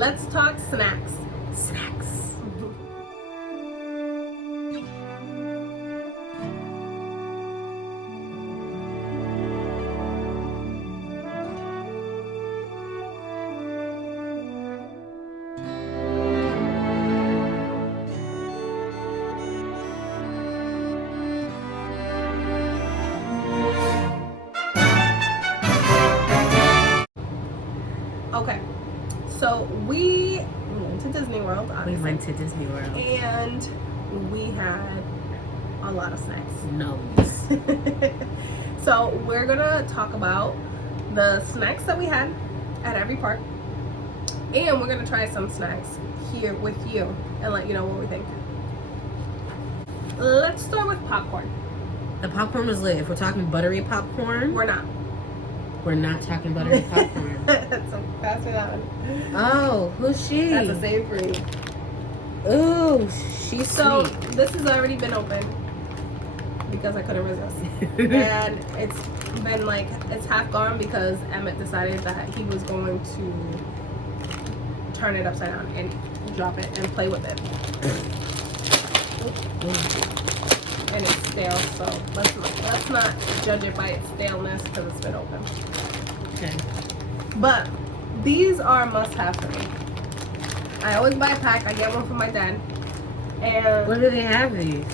let's talk snacks. Snacks. Okay, so we went to Disney World, obviously. We went to Disney World. And we had a lot of snacks. No. So we're gonna talk about the snacks that we had at every park. And we're gonna try some snacks here with you and let you know what we think. Let's start with popcorn. The popcorn was lit. If we're talking buttery popcorn, We're not. we're not talking buttery popcorn. So pass me that one. Oh, who's she? That's a save for you. Ooh, she's So sweet. this has already been open because I couldn't resist. And it's been like, it's half gone because Emmett decided that he was going to turn it upside down and drop it and play with it. And it's stale, so let's not judge it by its staleness because it's been open. Okay. But these are a must-have for me. I always buy a pack. I get one for my dad. And Where do they have these?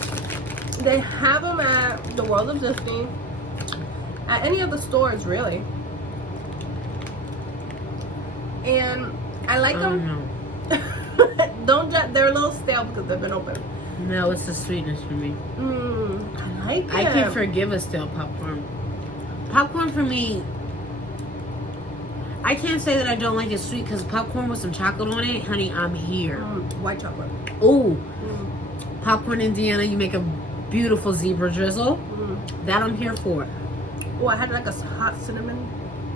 they have them at the World of Disney, at any of the stores really. And I like them. No. They're a little stale because they've been open. No, it's the sweetness for me. I like them. I can forgive a stale popcorn. Popcorn for me, I can't say that I don't like it sweet because popcorn with some chocolate on it, honey, I'm here. White chocolate. Ooh, popcorn Indiana, you make a beautiful zebra drizzle. That I'm here for. Oh, I had like a hot cinnamon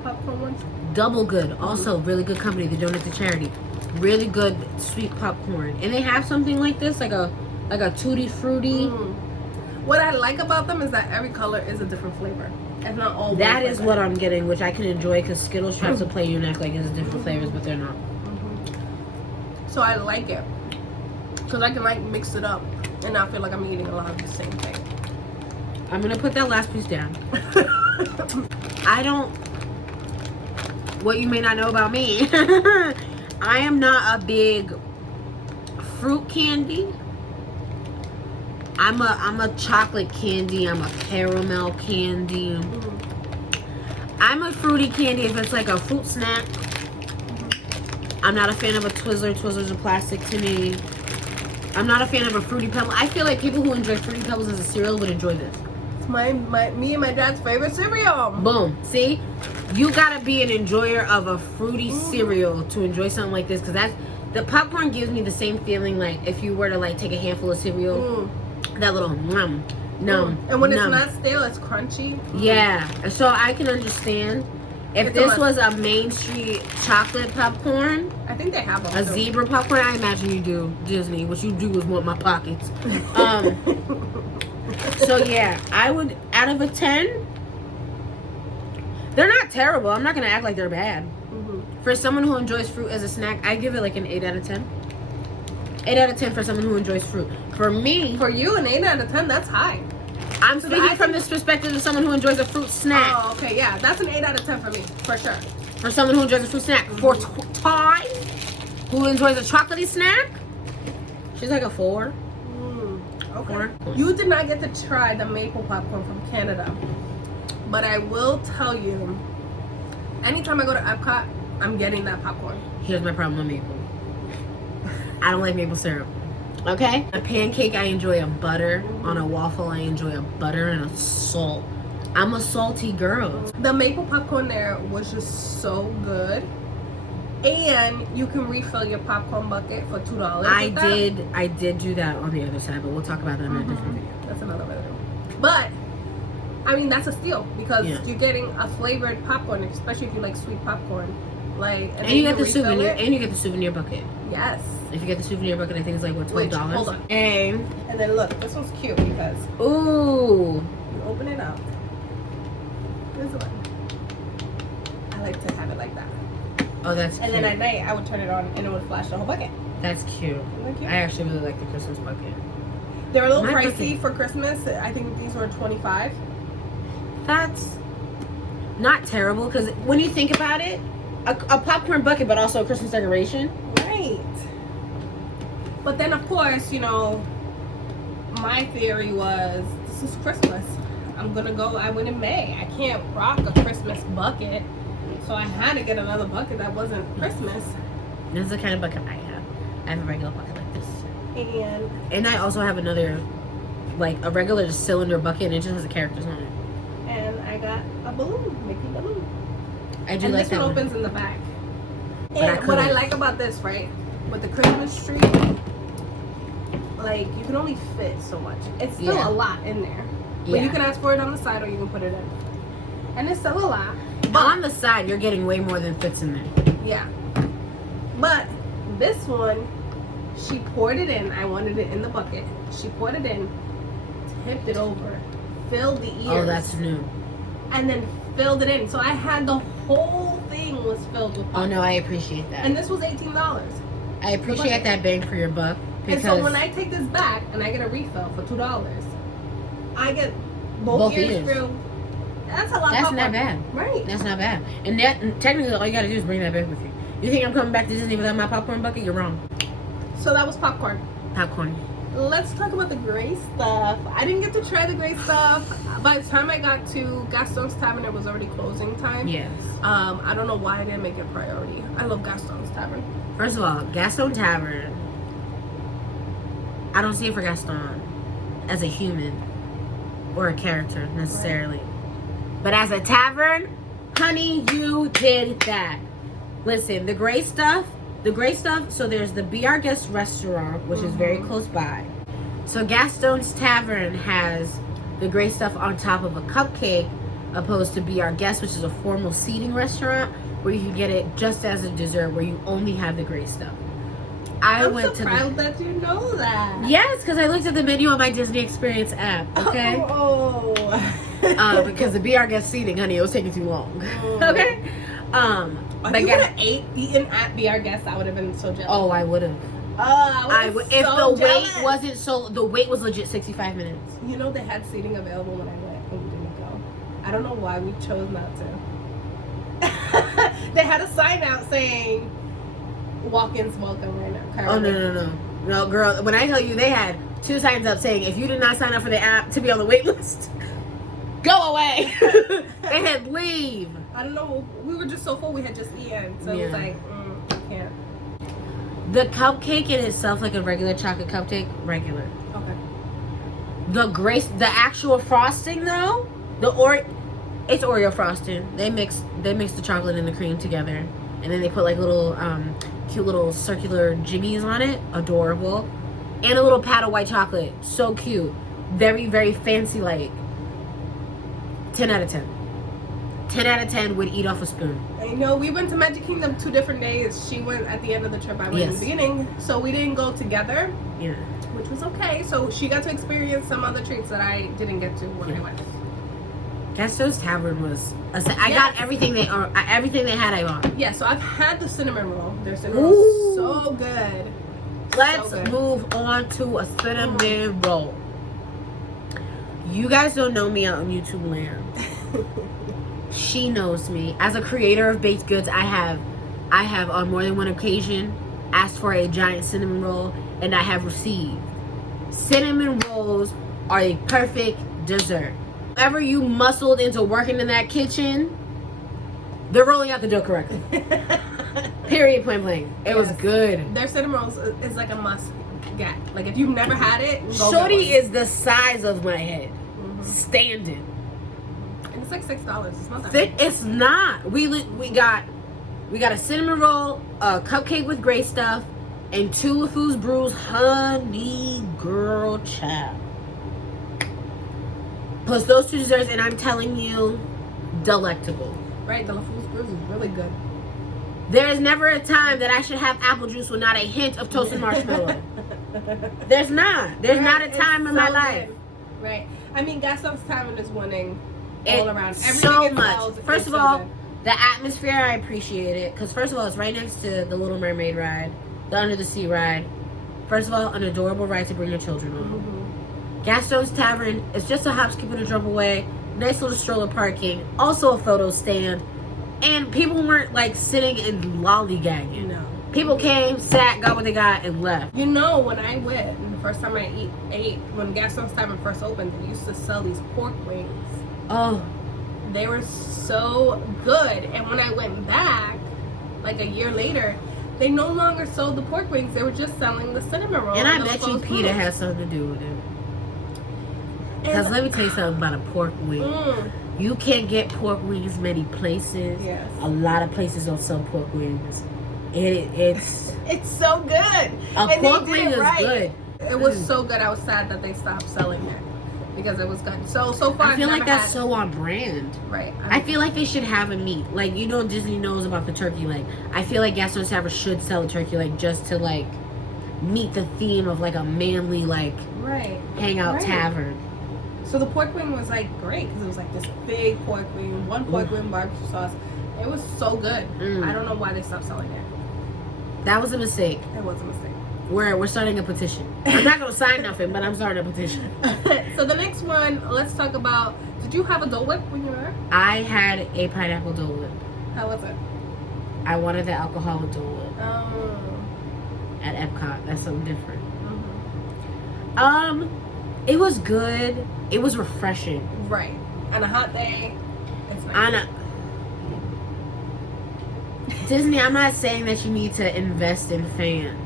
popcorn once. Double good, also really good company. They donate to charity. Really good sweet popcorn, and they have something like this, like a tutti frutti. What I like about them is that every color is a different flavor. It's not all. That is what I'm getting, which I can enjoy because Skittles tries to play your neck like it's different flavors, but they're not. So I like it because I can like mix it up and not feel like I'm eating a lot of the same thing. I'm gonna put that last piece down. I don't. What you may not know about me, I am not a big fruit candy. I'm a chocolate candy. I'm a caramel candy. I'm a fruity candy if it's like a fruit snack. I'm not a fan of a Twizzler. Twizzlers are plastic to me. I'm not a fan of a Fruity Pebble. I feel like people who enjoy Fruity Pebbles as a cereal would enjoy this. It's me and my dad's favorite cereal. Boom. See? You gotta be an enjoyer of a fruity cereal to enjoy something like this, because the popcorn gives me the same feeling like if you were to like take a handful of cereal, that little numb. And when it's not stale, it's crunchy. Yeah. So I can understand if this was a Main Street chocolate popcorn. I think they have a zebra popcorn. I imagine you do, Disney. What you do is want my pockets. So yeah, I would, out of a 10, they're not terrible. I'm not gonna act like they're bad. For someone who enjoys fruit as a snack, I give it like an 8 out of 10. 8 out of 10 for someone who enjoys fruit. For me, for you, an 8 out of 10, that's high. I'm speaking from this perspective of someone who enjoys a fruit snack. Oh, okay, yeah, that's an 8 out of 10 for me, for sure. For someone who enjoys a fruit snack. For Ty, who enjoys a chocolatey snack, she's like a 4. Okay. 4. You did not get to try the maple popcorn from Canada, but I will tell you, anytime I go to Epcot, I'm getting that popcorn. Here's my problem with maple. I don't like maple syrup. Okay? A pancake, I enjoy a butter. On a waffle, I enjoy a butter and a salt. I'm a salty girl. The maple popcorn there was just so good. And you can refill your popcorn bucket for $2. I did do that on the other side, but we'll talk about that in a different video. That's another video. But I mean, that's a steal because you're getting a flavored popcorn, especially if you like sweet popcorn. Like, and you get the souvenir, and you get the souvenir bucket. Yes. If you get the souvenir bucket, I think it's like what, $12. Hold on. And then look, this one's cute because ooh, you open it up. This one. I like to have it like that. Oh, that's cute. And then at night, I would turn it on and it would flash the whole bucket. That's cute. Isn't that cute? I actually really like the Christmas bucket. They're a little My pricey bucket. for Christmas. I think these were $25. That's not terrible because when you think about it, a popcorn bucket, but also a Christmas decoration. Right. But then, of course, you know, my theory was, this is Christmas. I went in May. I can't rock a Christmas bucket. So I had to get another bucket that wasn't Christmas. This is the kind of bucket I have. I have a regular bucket like this. And I also have another, like a regular just cylinder bucket and it just has the characters on it. I got a balloon, Mickey balloon. I do and like this that one one. opens in the back. But I And what I couldn't. like about this, right, with the Christmas tree, like you can only fit so much. It's still Yeah. a lot in there. But Yeah. you can ask for it on the side or you can put it in. And it's still a lot. But On the side, you're getting way more than fits in there. yeah. But this one, she poured it in. I wanted it in the bucket. She poured it in, tipped it over, filled the ears. Oh, that's new. And then filled it in. So I had the whole thing was filled with Oh no, I appreciate that. And this was $18. I appreciate that bang for your buck And because so when I take this back and I get a refill for $2, I get both Both ears ears. filled. That's a lot. that's of not popcorn. bad. Right. That's not bad. And that technically all you gotta do is bring that back with you. You think I'm coming back to Disney without my popcorn bucket? You're wrong. So that was popcorn. Popcorn. Let's talk about the gray stuff. I didn't get to try the gray stuff. By the time I got to Gastons Tavern, it was already closing time. Yes. I don't know why I didn't make it a priority. I love Gastons Tavern. First of all, Gastons Tavern. I don't see it for Gaston as a human or a character necessarily, but as a tavern, honey, you did that. Listen, the gray stuff. So there's the Be Our Guest restaurant, which is very close by. So Gaston's Tavern has the gray stuff on top of a cupcake, opposed to Be Our Guest, which is a formal seating restaurant where you can get it just as a dessert, where you only have the gray stuff. I'm so proud that you know that. Yes, because I looked at the menu on my Disney Experience app. Okay. Oh. Because the Be Our Guest seating, honey, it was taking too long. Okay. If you would have eaten at Be Our Guest, I would have been so jealous. Oh, I would have. I would. If the wait wasn't so, the wait was legit 65 minutes. You know they had seating available when I went and we didn't go. I don't know why we chose not to. They had a sign out saying walk-ins welcome right now. Currently. Oh no, girl. When I tell you, they had 2 signs up saying if you did not sign up for the app to be on the wait list, go away. They had leave. I don't know. We were just so full. We had just eaten, so it was like, I can't. The cupcake in itself, like a regular chocolate cupcake, regular. Okay. The actual frosting though, it's Oreo frosting. They mix the chocolate and the cream together, and then they put like little cute little circular jimmies on it. Adorable. And a little pat of white chocolate. So cute. Very, very fancy, like 10 out of 10. 10 out of 10 would eat off a spoon. I know. We went to Magic Kingdom 2 different days. She went at the end of the trip. I went in the beginning. So we didn't go together. Yeah. Which was okay. So she got to experience some other treats that I didn't get to when I went. Gastons Tavern was. I got everything they had. I bought. Yeah. So I've had the cinnamon roll. Their cinnamon roll is so good. Let's move on to a cinnamon roll. You guys don't know me out on YouTube land. She knows me. As a creator of baked goods, I have on more than one occasion asked for a giant cinnamon roll, and I have received. Cinnamon rolls are a perfect dessert. Whenever you muscled into working in that kitchen, they're rolling out the dough correctly. Period, point blank. It was good. Their cinnamon rolls is like a must get. Like if you've never had it, go Shorty get one. is the size of my head. Standing. And it's like $6. It's not that bad. It's not. We got a cinnamon roll, a cupcake with gray stuff, and 2 LeFou's brews. Honey, girl, child. Plus those 2 desserts, and I'm telling you, delectable. Right, the LeFou's brews is really good. There is never a time that I should have apple juice with not a hint of toasted marshmallow. There's not. There's not a time in my life. Good. Right. I mean, Gastons Tavern is winning It all around. Everything so it much. sells First is of all, so The atmosphere, I appreciate it. Because first of all, it's right next to the Little Mermaid ride. The Under the Sea ride. First of all, an adorable ride to bring your children on. Mm-hmm. Gastons Tavern is just a hop, skip, and a jump away. Nice little stroller parking. Also a photo stand. And people weren't like sitting and lollygagging. No. People came, sat, got what they got, and left. You know, when I went, the first time I ate, when Gastons Tavern first opened, they used to sell these pork wings. Oh. They were so good. And when I went back, like a year later, they no longer sold the pork wings. They were just selling the cinnamon roll. And I bet you PETA has something to do with it. Because let me tell you something about a pork wing. You can't get pork wings many places. Yes. A lot of places don't sell pork wings. It's it's so good. A pork wing is good. It was so good. I was sad that they stopped selling it because it was good. So far, I feel like that's so on brand. Right. I feel like they should have a meat. Like, you know, Disney knows about the turkey leg. I feel like Gastons Tavern should sell a turkey leg just to like meet the theme of like a manly like hangout tavern. So the pork wing was like great because it was like this big pork wing, one pork wing, barbecue sauce. It was so good. I don't know why they stopped selling it. That was a mistake. It was a mistake. We're starting a petition. I'm not gonna sign nothing, but I'm starting a petition. So the next one, let's talk about. Did you have a Dole Whip when you were there? I had a pineapple Dole Whip. How was it? I wanted the alcoholic Dole Whip. Oh. At Epcot, that's something different. Mm-hmm. It was good. It was refreshing. Right. On a hot day, it's nice. Disney, I'm not saying that you need to invest in fans.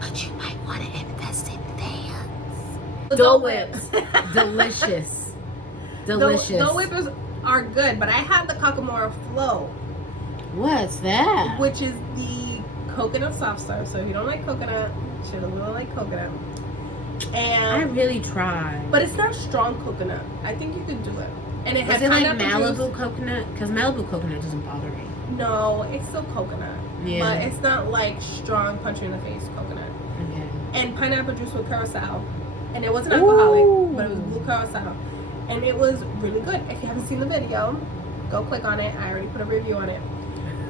But you might want to invest in fans. Dole Whips. Delicious. Delicious. Dole Whips are good, but I had the Kakamora Flow. What's that? Which is the coconut soft serve. So if you don't like coconut, you should really like coconut. And I really tried. But it's not strong coconut. I think you could do it. And it has it like pineapple Malibu juice. coconut? Because Malibu coconut doesn't bother me. No, it's still coconut. Yeah. But it's not like strong, punch you in the face coconut. Okay. And pineapple juice with curacao. And it wasn't alcoholic, Ooh. but it was blue curacao. And it was really good. If you haven't seen the video, go click on it. I already put a review on it.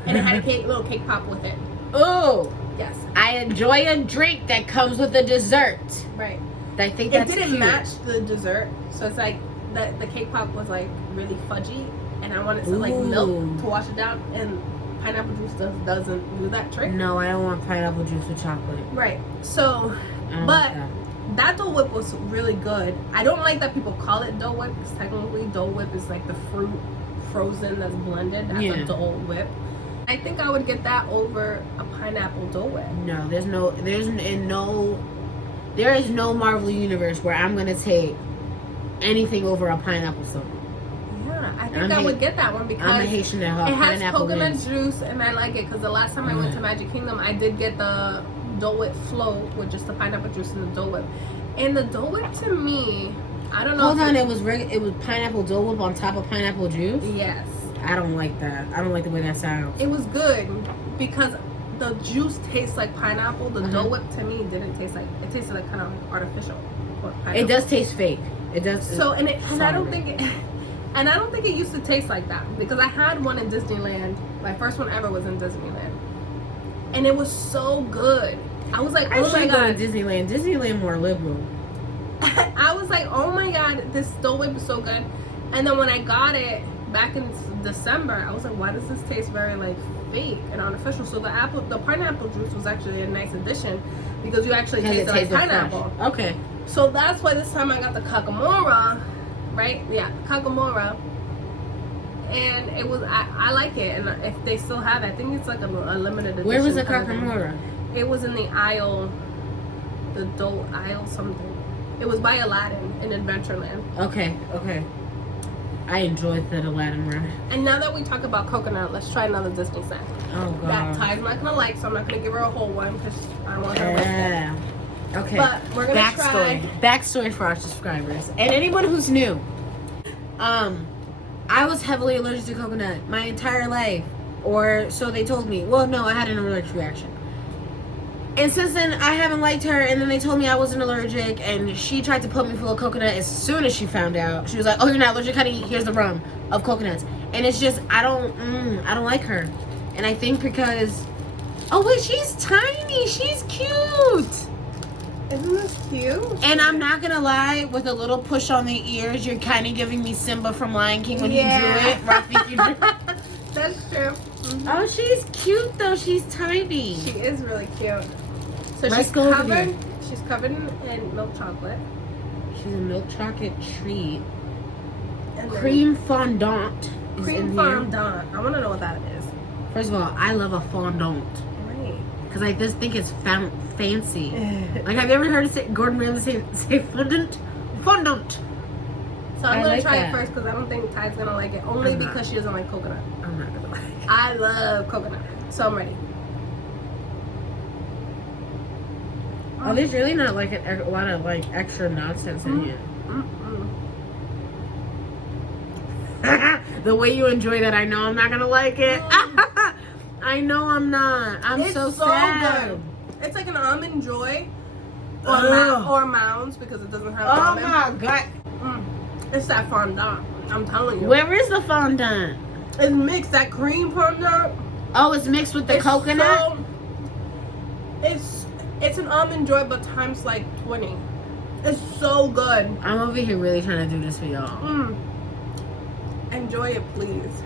And it had a little cake pop with it. Oh. Yes. I enjoy a drink that comes with a dessert. Right. I think It that's didn't cute. match the dessert. So it's like the cake pop was like really fudgy. And I wanted some like milk to wash it down. And pineapple juice doesn't do that trick. No, I don't want pineapple juice with chocolate. Right. So, but that Dole Whip was really good. I don't like that people call it Dole Whip because technically Dole Whip is like the fruit frozen that's blended. That's a Dole Whip. I think I would get that over a pineapple Dole Whip. No, there is no Marvel universe where I'm gonna take anything over a pineapple soda. Yeah, I think I would get that one because I'm a Haitian at heart. It has Pineapple coconut wins. juice and I like it because the last time I went to Magic Kingdom, I did get the Dole Whip float with just the pineapple juice and the Dole Whip. And the Dole Whip to me, I don't know. Hold on, it was pineapple Dole Whip on top of pineapple juice? Yes. I don't like that. I don't like the way that sounds. It was good because the juice tastes like pineapple. The Dole Whip to me didn't taste like, it tasted like kind of artificial. It does taste fake. It does. So and I don't think it used to taste like that because I had one in Disneyland. My first one ever was in Disneyland, and it was so good. I was like, oh my god, Disneyland. Disneyland more liberal. I was like, oh my god, this Dole Whip is so good. And then when I got it back in December, I was like, why does this taste very like fake and artificial? So the pineapple juice was actually a nice addition because you actually tasted like pineapple. Fresh. Okay. So that's why this time I got the Kakamora, right? Yeah, Kakamora. And it was, I like it. And if they still have it, I think it's like a limited edition. Where was the Kakamora? It was in the aisle, the Dole aisle something. It was by Aladdin in Adventureland. Okay. I enjoyed that Aladdin ride. And now that we talk about coconut, let's try another Disney snack. Oh, God. That Ty's not going to like, so I'm not going to give her a whole one because I don't want her to waste it. Okay. But we're going to try. Backstory for our subscribers. And anyone who's new. I was heavily allergic to coconut my entire life. Or so they told me. Well, no, I had an allergic reaction. And since then, I haven't liked her. And then they told me I wasn't allergic. And she tried to put me full of coconut as soon as she found out. She was like, "Oh, you're not allergic, honey? Here's the rum of coconuts." And it's just, I don't like her. And I think because, oh wait, she's tiny. She's cute. Isn't this cute? And I'm not gonna lie, with a little push on the ears, you're kind of giving me Simba from Lion King when he drew it. Rafiki drew it. That's true. Mm-hmm. Oh, she's cute though. She's tiny. She is really cute. So Let's go over there. She's covered in milk chocolate. She's a milk chocolate treat. And Cream fondant. Cream fondant. I want to know what that is. First of all, I love a fondant. Right. Because I just think it's fancy. Like, have you ever heard Gordon Ramsay say fondant? Fondant. So I'm going like to try that. it first because I don't think Ty's going to like it. Only because she doesn't like coconut. I'm not going to like it. I love coconut. So I'm ready. Oh, there's really not like a lot of like extra nonsense in here. The way you enjoy that, I know I'm not gonna like it. I know I'm not. It's so sad. Good. It's like an almond joy or mounds because it doesn't have almond. My god! It's that fondant. I'm telling you. Where is the fondant? It's mixed. That cream fondant. Oh, it's mixed with the coconut. It's an almond joy, but times like 20. It's so good. I'm over here really trying to do this for y'all. Enjoy it, please.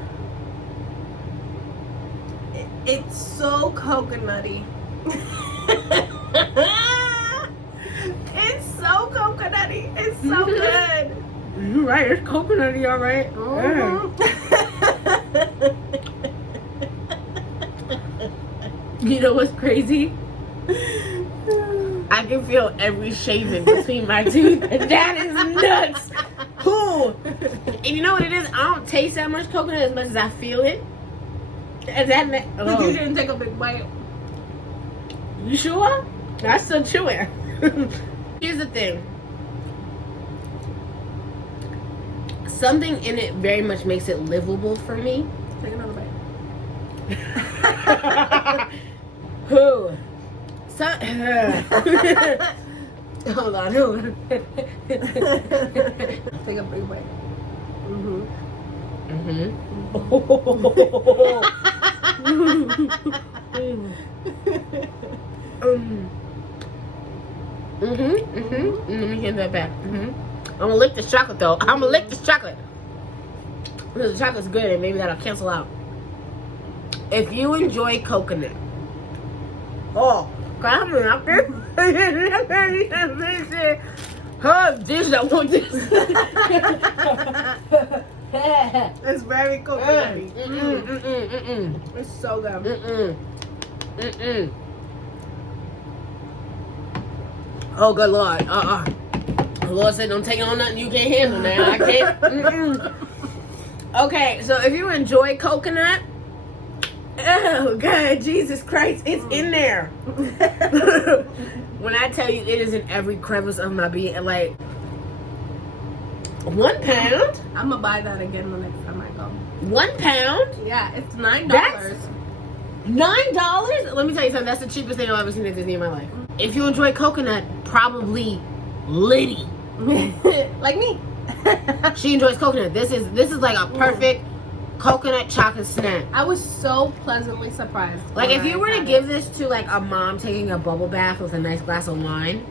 It's so coconutty. It's so coconutty. It's so good. You're right. It's coconutty, all right. You know what's crazy? I can feel every shaving between my teeth. That is nuts. Cool. And you know what it is? I don't taste that much coconut as much as I feel it. And that You didn't take a big bite. You sure? I still chew it. Here's the thing. Something in it very much makes it livable for me. Take another bite. Who? Hold on. Take a big bite. Let me get that back. I'm gonna lick this chocolate though. I'm gonna lick this chocolate. Because the chocolate's good and maybe that'll cancel out. If you enjoy coconut, oh, come on up there. Oh, this, I want this. It's very coconutty. It's so good. Oh, good Lord. The Lord said, don't take on nothing you can't handle now. I can't. Okay, so if you enjoy coconut, oh, God, Jesus Christ, it's in there. When I tell you it is in every crevice of my being, like, 1 pound? I'm going to buy that again the next time I go. 1 pound? Yeah, it's $9. That's $9? Let me tell you something. That's the cheapest thing I've ever seen at Disney in my life. If you enjoy coconut, probably Liddy. Like me. She enjoys coconut. This is like a perfect coconut chocolate snack. I was so pleasantly surprised. Like if you were to give this to like a mom taking a bubble bath with a nice glass of wine.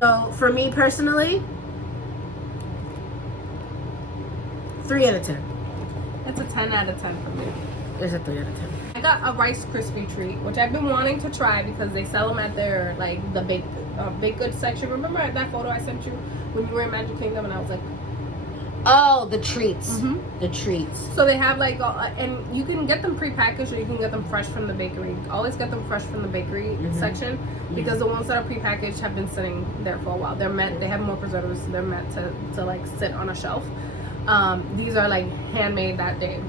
So for me personally, 3 out of 10. It's a 10 out of 10 for me. It's a 3 out of 10. I got a Rice Krispie treat, which I've been wanting to try because they sell them at their like the baked goods section. Remember that photo I sent you when you were in Magic Kingdom and I was like, oh, the treats. The treats. So they have like, and you can get them prepackaged or you can get them fresh from the bakery. Always get them fresh from the bakery section because the ones that are prepackaged have been sitting there for a while. They have more preservatives, so they're meant to like sit on a shelf. These are like handmade that day.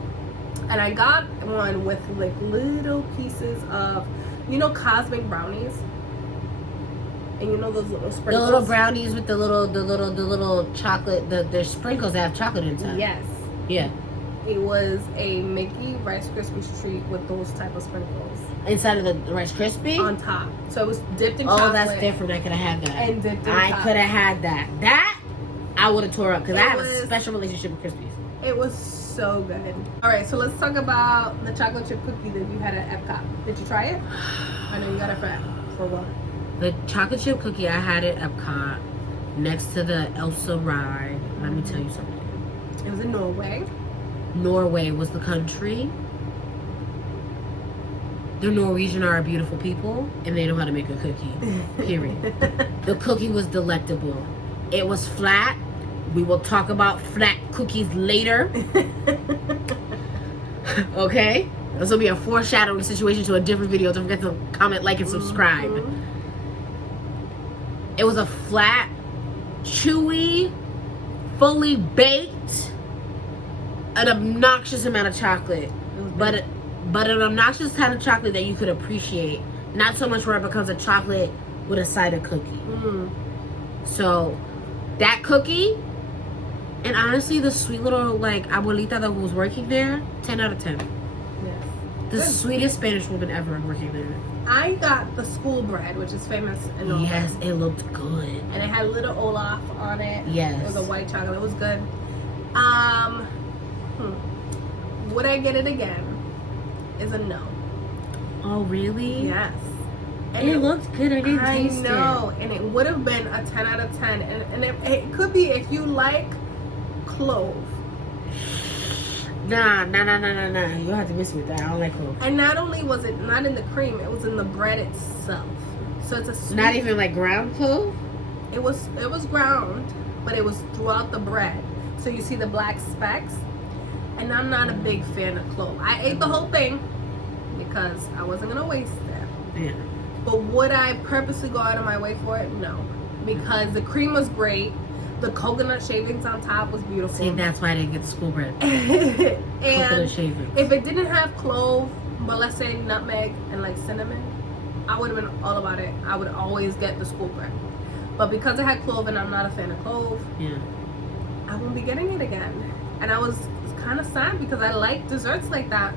And I got one with like little pieces of, you know, cosmic brownies. And you know those little sprinkles? The little brownies with the little chocolate, the sprinkles that have chocolate inside. Yes. Yeah. It was a Mickey Rice Krispies treat with those type of sprinkles. Inside of the Rice Krispie? On top. So it was dipped in chocolate. Oh, that's different. I could have had that. And dipped in I chocolate. could have had that. That, I would have tore up. Because I have was- a special relationship with Krispies. It was so good. All right, so let's talk about the chocolate chip cookie that you had at Epcot. Did you try it? I know you got it for what? The chocolate chip cookie I had at Epcot next to the Elsa ride. Let me tell you something. It was in Norway. Norway was the country. The Norwegian are a beautiful people, and they know how to make a cookie. Period. The cookie was delectable. It was flat. We will talk about flat cookies later. Okay? This will be a foreshadowing situation to a different video. Don't forget to comment, like, and subscribe. Mhm. It was a flat, chewy, fully baked, an obnoxious amount of chocolate. But an obnoxious kind of chocolate that you could appreciate. Not so much where it becomes a chocolate with a side of cookie. Mm. So, that cookie, and honestly, the sweet little, like, abuelita that was working there, 10 out of 10. Yes. The Good. sweetest Spanish woman ever working there. I got the school bread, which is famous in Norway. Yes, it looked good. And it had little Olaf on it. Yes. It was a white chocolate. It was good. Would I get it again? Is a no. Oh, really? Yes. It looked good. I didn't taste it. I know. And it would have been a 10 out of 10. And it could be if you like clove. Nah. You have to miss me with that. I don't like clove. And not only was it not in the cream, it was in the bread itself. So it's a sweet. Not even like ground clove? It was ground, but it was throughout the bread. So you see the black specks. And I'm not a big fan of clove. I ate the whole thing because I wasn't gonna waste it. Yeah. But would I purposely go out of my way for it? No. Because the cream was great. The coconut shavings on top was beautiful. See, that's why I didn't get the school bread. Coconut And shavings. if it didn't have clove, but let's say nutmeg and like cinnamon, I would have been all about it. I would always get the school bread. But because it had clove and I'm not a fan of clove, Yeah. I won't be getting it again. And I was kind of sad because I like desserts like that.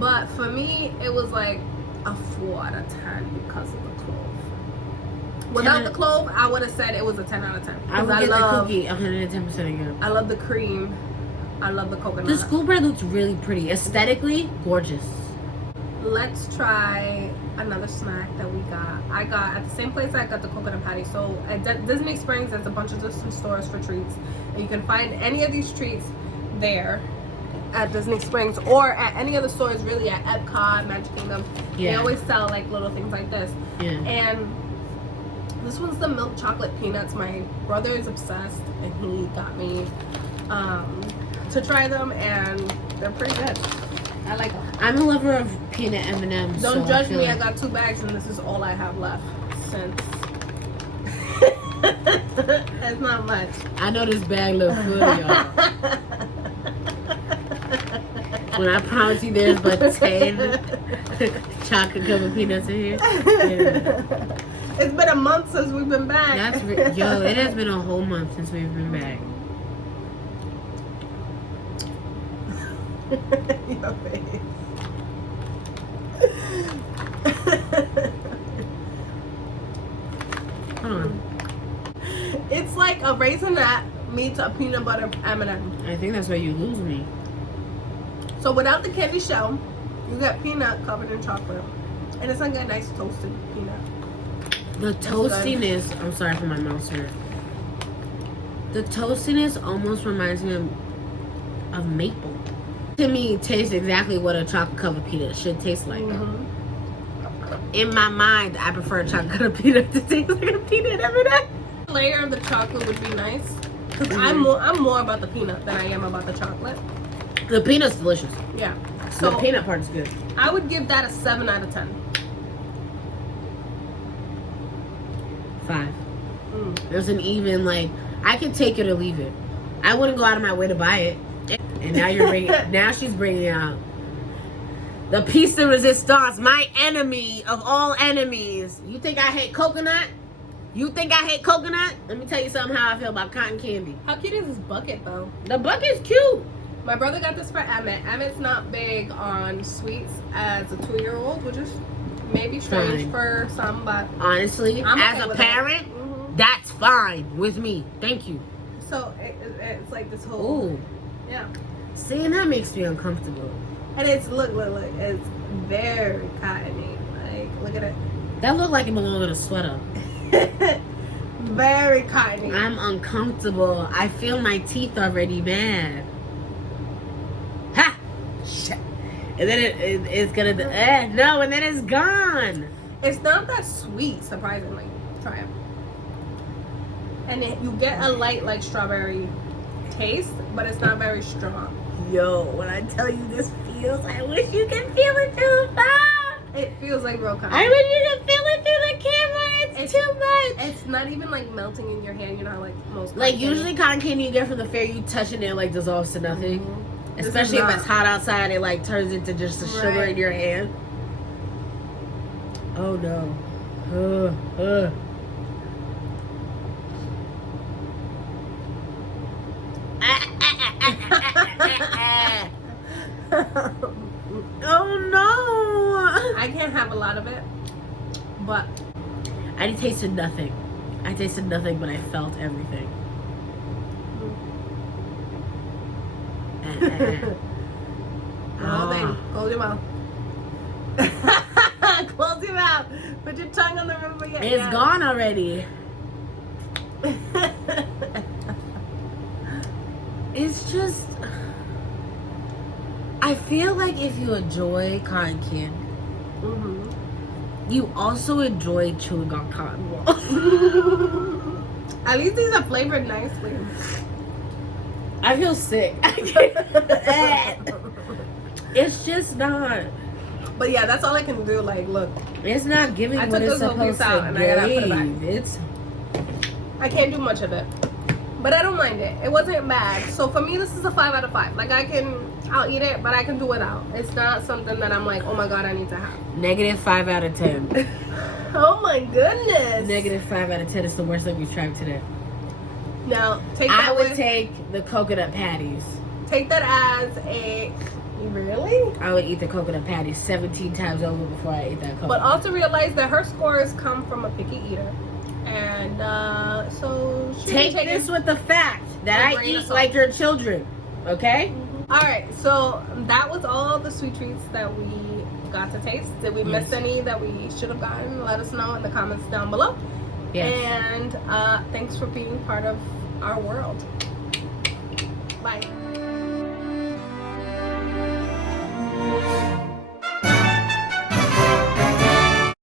But for me, it was like a 4 out of 10 because of the clove. Without the clove, I would have said it was a 10 out of 10. I would get the cookie 110% again. I love the cream. I love the coconut. The school bread looks really pretty. Aesthetically, gorgeous. Let's try another snack that we got. I got at the same place I got the coconut patty. So at Disney Springs, there's a bunch of different stores for treats. And you can find any of these treats there at Disney Springs or at any other stores, really, at Epcot, Magic Kingdom. Yeah. They always sell like little things like this. Yeah. And this one's the milk chocolate peanuts. My brother is obsessed and he got me to try them, and they're pretty good. I like them. I'm a lover of peanut M&Ms. Don't so judge me. like... I got 2 bags and this is all I have left since. That's not much. I know this bag look good, y'all. When I promise you there's but 10 chocolate covered peanuts in here. Yeah. It's been a month since we've been back. Yo, it has been a whole month since we've been back. Your face. Hold on. It's like a raisinette meets a peanut butter M&M. I think that's where you lose me. So without the candy shell, you get peanut covered in chocolate. And it's like a nice toasted peanut. The toastiness, I'm sorry for my mouse here. The toastiness almost reminds me of maple. To me, it tastes exactly what a chocolate covered peanut should taste like. Mm-hmm. In my mind, I prefer chocolate covered peanut to taste like a peanut every day. The layer of the chocolate would be nice. Because Mm-hmm. I'm more about the peanut than I am about the chocolate. The peanut's delicious. Yeah. So The peanut part is good. I would give that a 7 out of 10. 5. Mm. There's an even, like, I could take it or leave it. I wouldn't go out of my way to buy it. And now you're bringing, now she's bringing out the piece de resistance, my enemy of all enemies. You think I hate coconut? You think I hate coconut? Let me tell you something how I feel about cotton candy. How cute is this bucket though? The bucket's cute. My brother got this for Emmett. Emmett's not big on sweets as a 2-year-old, which is maybe strange Fine. for some, but Honestly, I'm as okay a with parent, it. that's fine with me. Thank you. So it's like this whole. Ooh. Yeah. See, and that makes me uncomfortable. And it's look, it's very cottony. Like, look at it. That looked like it belonged in a sweater. Very cottony. I'm uncomfortable. I feel my teeth already bad. Ha! Shit. And then it's gonna no, and then it's gone. It's not that sweet, surprisingly. Try it. And you get a light like strawberry taste, but it's not very strong. Yo, when I tell you this feels, I wish you could feel it through the phone. It feels like real cotton. I wish you could feel it through the camera. It's too much. It's not even like melting in your hand. You know how like most Like cotton usually cotton candy you get from the fair, you touch it and it like dissolves to nothing. Mm-hmm. Especially if it's hot outside, it like turns into just the sugar in your hand. Oh no. Oh no! I can't have a lot of it, but I tasted nothing. I tasted nothing, but I felt everything. no, baby, close your mouth. Close your mouth. Put your tongue on the roof of your It's gone already. It's just, I feel like if you enjoy cotton candy, you also enjoy chewing on cotton balls. At least these are flavored nicely. I feel sick. It's just not. But yeah, that's all I can do. Like, look, It's not giving I what took it's this whole supposed piece out to and I gotta put it back. give. It's I can't do much of it. But I don't mind it. It wasn't bad. So for me, this is a 5 out of 5. Like, I'll eat it, but I can do it out. It's not something that I'm like, oh my God, I need to have. -5 out of 10. Oh my goodness. -5 out of 10 is the worst thing we've tried today. Now, take I that would with, take the coconut patties. take that as a, really? I would eat the coconut patties 17 times over before I ate that coconut. But also realize that her scores come from a picky eater. And so she take this with the fact that I eat like your children, okay? All right, so that was all the sweet treats that we got to taste. Did we miss any that we should have gotten? Let us know in the comments down below. Yes. And thanks for being part of our world. Bye.